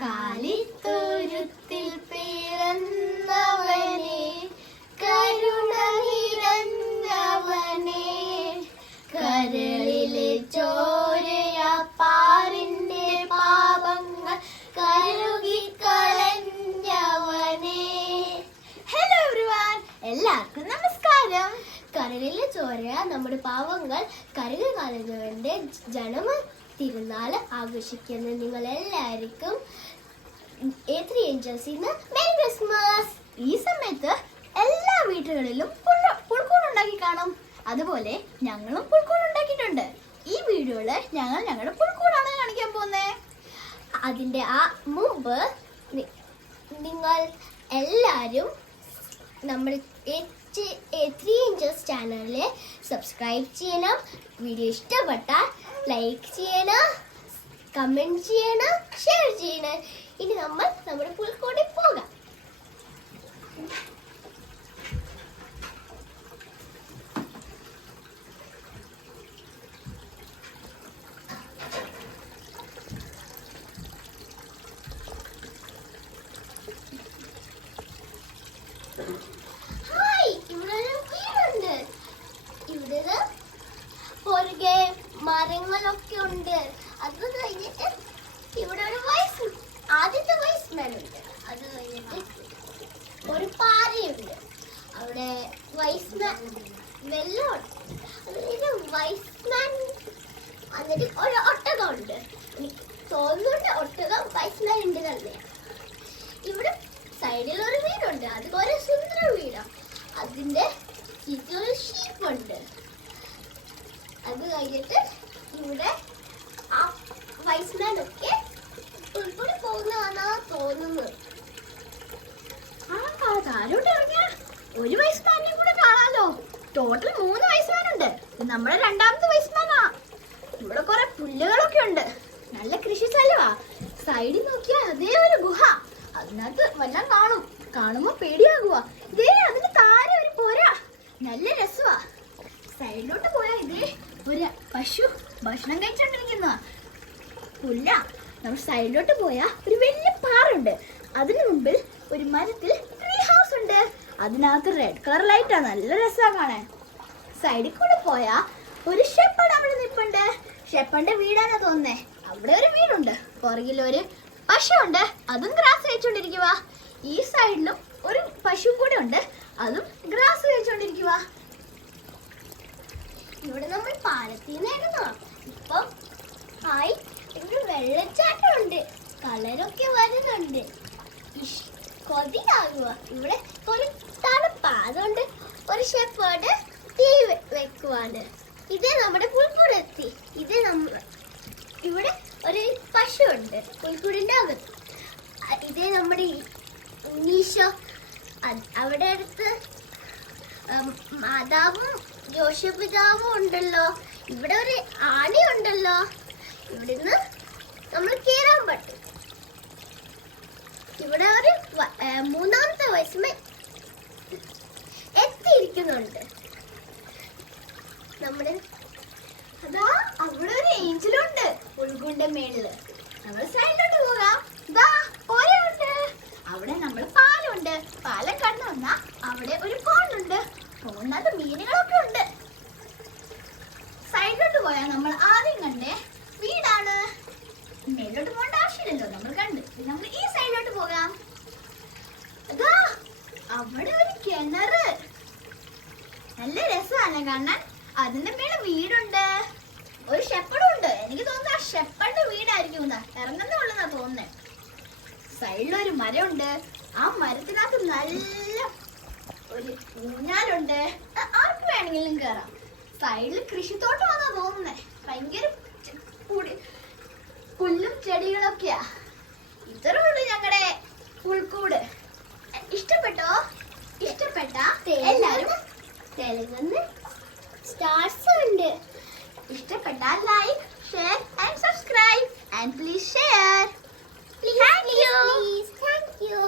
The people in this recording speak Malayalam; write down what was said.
കാലിത്തൊരുത്തിൽ പിറന്നവനെ, കരുണ നിറഞ്ഞവനെ, കരളിലെ ചോരയ പാറിന്റെ പാപങ്ങൾ കഴുകിക്കളഞ്ഞവനെ. ഹലോ എവരിവൺ, എല്ലാവർക്കും നമസ്കാരം. കരളിലെ ചോരയ നമ്മുടെ പാവങ്ങൾ കരകി കളഞ്ഞവന്റെ ജന്മ തിരുനാള് ആഘോഷിക്കുന്ന നിങ്ങൾ എല്ലാവർക്കും A3 Angels മെരി ക്രിസ്മസ്. ഈ സമയത്ത് എല്ലാ വീടുകളിലും പുൽക്കൂട് ഉണ്ടാക്കി കാണും. അതുപോലെ ഞങ്ങളും പുൽക്കൂട് ഉണ്ടാക്കിയിട്ടുണ്ട്. ഈ വീഡിയോയില് ഞങ്ങൾ ഞങ്ങളുടെ പുൽക്കൂടാണ് കാണിക്കാൻ പോകുന്നത്. അതിന്റെ മുമ്പ് നിങ്ങൾ എല്ലാവരും നമ്മൾ A3 Angels ചാനലിൽ സബ്സ്ക്രൈബ് ചെയ്യണം. വീഡിയോ ഇഷ്ടപ്പെട്ടാൽ ലൈക്ക് ചെയ്യണം, കമന്റ് ചെയ്യണം, ഷെയർ ചെയ്യണം. ഇനി നമ്മൾ നമ്മുടെ പുൽക്കൂടിൽ പോകാം. പുറകെ മരങ്ങളൊക്കെ ഉണ്ട്. അത് കഴിഞ്ഞിട്ട് ഇവിടെ ഒരു ആദ്യത്തെ വൈസ്മാൻ ഉണ്ട്. അത് കഴിഞ്ഞിട്ട് ഒരു പാറയുണ്ട്. അവിടെ വൈസ്മാൻ വെള്ളമുണ്ട്. വൈസ്മാൻ എന്നിട്ട് ഒരു ഒട്ടകം ഉണ്ട്. തോന്നുന്നുണ്ട് ഒട്ടകം വൈസ്മാൻ ഉണ്ട് തന്നെ. ഇവിടെ സൈഡിൽ ഒരു വീടുണ്ട്. അത് ഒരു സുന്ദര വീടാണ്. അതിന്റെ ചുറ്റും ഒരു ഷീപ്പുണ്ട്. അത് കഴിഞ്ഞിട്ട് ഇവിടെ ആ വൈസ്മാൻ ഒക്കെ ഉൾപ്പെടെ പോകുന്നതാണാ തോന്നുന്നത്. ഒരു വൈസ്മാനെ കൂടെ കാണാലോ. ടോട്ടൽ 3 വൈസ്മാനുണ്ട്. നമ്മുടെ രണ്ടാമത്തെ വൈസ്മാനാ. ഇവിടെ കുറെ പുല്ലുകളൊക്കെ ഉണ്ട്. നല്ല കൃഷി സ്ഥലമാ. സൈഡിൽ നോക്കിയാൽ അതേ ഒരു ഗുഹ. അതിനകത്ത് വല്ലതും കാണുമ്പോ പേടിയാകുക. ഇതേ അതിന് താഴെ ഒരു പോര. നല്ല രസമാ. സൈഡിലോട്ട് പോയാ ഇതേ ഒരു പശു ഭക്ഷണം കഴിച്ചോണ്ടിരിക്കുന്ന പുല്ല. നമ്മൾ സൈഡിലോട്ട് പോയാ ഒരു വലിയ പാറുണ്ട്. അതിനു മുമ്പിൽ ഒരു മരത്തിൽ ട്രീ ഹൗസ് ഉണ്ട്. അതിനകത്ത് റെഡ് കളർ ലൈറ്റാ. നല്ല രസമാണ് കാണാൻ. സൈഡിൽ കൂടെ പോയാ ഒരു ഷെപ്പർഡ് അവിടെ നിൽപ്പുണ്ട്. ഷെപ്പറിന്റെ വീടാണ് തോന്നുന്നേ. അവിടെ ഒരു വീടുണ്ട്. പുറകിൽ ഒരു പശു ഉണ്ട്. അതും ഗ്രാസ് കഴിച്ചോണ്ടിരിക്കുക. ഈ സൈഡിലും ഒരു പശു കൂടെ ഉണ്ട്. അതും ഗ്രാസ് കഴിച്ചോണ്ടിരിക്കുക. ഇവിടെ നമ്മൾ പാലത്തിൽ നിന്നായിരുന്നു. ഇപ്പൊ ഇവിടെ വെള്ളച്ചാട്ടം ഉണ്ട്. കളറൊക്കെ വരുന്നുണ്ട്. കൊതിയാകുക. ഇവിടെ ഒരു തണുപ്പാ. അതുകൊണ്ട് ഒരു ഷെപ്പേർഡ് ടീ വെക്കുവാണ്. ഇതേ നമ്മുടെ പുൽക്കൂടെത്തി. ഇവിടെ ഒരു പശു ഉണ്ട് പുൽക്കൂടിന്റെ അകത്ത്. ഇതേ നമ്മുടെ ഉണ്ണീശോ. അവിടെ അടുത്ത് മാതാവും ജോഷപിതാവും ഉണ്ടല്ലോ. ഇവിടെ ഒരു ആണി ഉണ്ടല്ലോ. ഇവിടുന്ന് നമ്മൾ കേറാൻ പറ്റും. ഇവിടെ ഒരു 3ാമത്തെ വയസ്സുമേ എത്തിയിരിക്കുന്നുണ്ട്. നമ്മുടെ അതാ അവിടെ ഒരു ഏഞ്ചലുണ്ട് പുൽക്കൂടിന്റെ മേളില്. നമ്മൾ സൈഡിലോട്ട് പോകാം. പോരുണ്ട്. അവിടെ നമ്മൾ പാലമുണ്ട്. പാലം കണ്ടു വന്നാ അവിടെ ഒരു പോണ്ടുണ്ട്. പോന്നത് മീനുകളൊക്കെ ഉണ്ട്. സൈഡിലോട്ട് പോയാൽ നമ്മൾ ആദ്യം കണ്ടേ വീടാണ്. മേലോട്ട് പോകേണ്ട ആവശ്യമില്ലല്ലോ. നമ്മൾ കണ്ട് നമ്മൾ ഈ സൈഡിലോട്ട് പോകാം. അതാ അവിടെ ഒരു കിണറ്. നല്ല രസമാണ് കാണാൻ. അതിന്റെ മേലെ വീടുണ്ട്. ഒരു ഷെപ്പർഡും ഉണ്ട്. എനിക്ക് തോന്നുന്നു ആ ഷെപ്പർഡ് വീടായിരിക്കും. ഇറങ്ങുന്നുള്ളതാ തോന്നുന്നേ. സൈഡിലൊരു മരമുണ്ട്. ആ മരത്തിനകത്ത് നല്ല ഒരു ഊഞ്ഞാലുണ്ട്. ആർക്ക് വേണമെങ്കിലും കയറാം. സൈഡിൽ കൃഷിത്തോട്ടമാണെന്നാ തോന്നുന്നേ. ഭയങ്കര പുല്ലും ചെടികളൊക്കെയാ. ഇത്രേ ഉള്ളൂ ഞങ്ങളുടെ പുൽക്കൂട്. ഇഷ്ടപ്പെട്ടോ? ഇഷ്ടപ്പെട്ട എല്ലാരും തെലുങ്കുന്ന് സ്റ്റാർസ് ഉണ്ട്. ഇഷ്ടപ്പെട്ടാൽ like, share and subscribe and please share. Thank you.